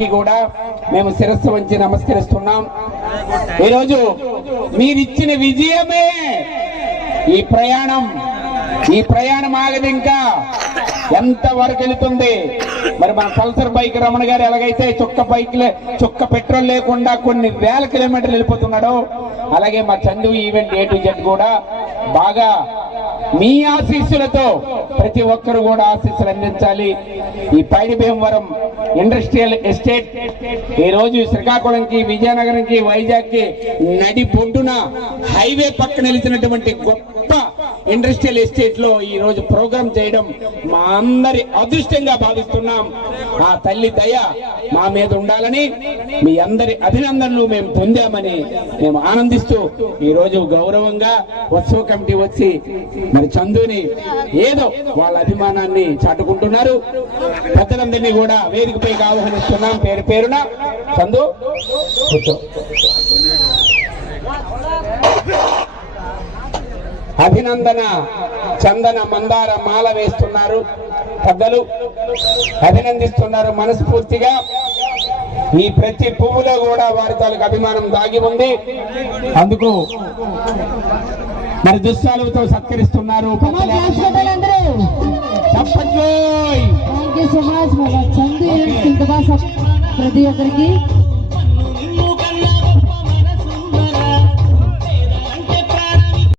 అందరికీ కూడా మేము శిరస్సు వంచి నమస్కరిస్తున్నాం. ఈరోజు మీరిచ్చిన విజయమే ఈ ప్రయాణం ఆగదు, ఇంకా ఎంత వరకు వెళుతుంది. మరి మన పల్సర్ బైక్ రమణ గారు ఎలాగైతే చుక్క పెట్రోల్ లేకుండా కొన్ని వేల కిలోమీటర్లు వెళ్ళిపోతున్నాడో, అలాగే మా Chandu event A to Z కూడా బాగా మీ ఆశీస్సులతో ప్రతి ఒక్కరు కూడా ఆశీస్సులు అందించాలి. ఈ పైడి భీమవరం ఇండస్ట్రియల్ ఎస్టేట్ ఈ రోజు శ్రీకాకుళంకి, విజయనగరంకి, వైజాగ్కి నడి బొడ్డున హైవే పక్కన నిలిచినటువంటి గొప్ప ఇండస్ట్రియల్ ఎస్టేట్ లో ఈ రోజు ప్రోగ్రాం చేయడం మా అందరి అదృష్టంగా భావిస్తున్నాం. ఆ తల్లి దయ మా మీద ఉండాలని, మీ అందరి అభినందనలు మేము పొందామని మేము ఆనందిస్తూ ఈ రోజు గౌరవంగా ఉత్సవ కమిటీ వచ్చి మరి చందుని ఏదో వాళ్ళ అభిమానాన్ని చాటుకుంటున్నారు. పెద్దలందరినీ కూడా వేదికపైకి ఆహ్వానిస్తున్నాం. పేరు పేరున చందు కూర్చో. అభినందన చందన మందార మాల వేస్తున్నారు, పెద్దలు అభినందిస్తున్నారు మనస్ఫూర్తిగా. ఈ ప్రతి పువ్వులో కూడా వారి తాలూకు అభిమానం దాగి ఉంది. అందుకు మరి దుశ్శాలుతో సత్కరిస్తున్నారు. ప్రతి ఒక్కరికి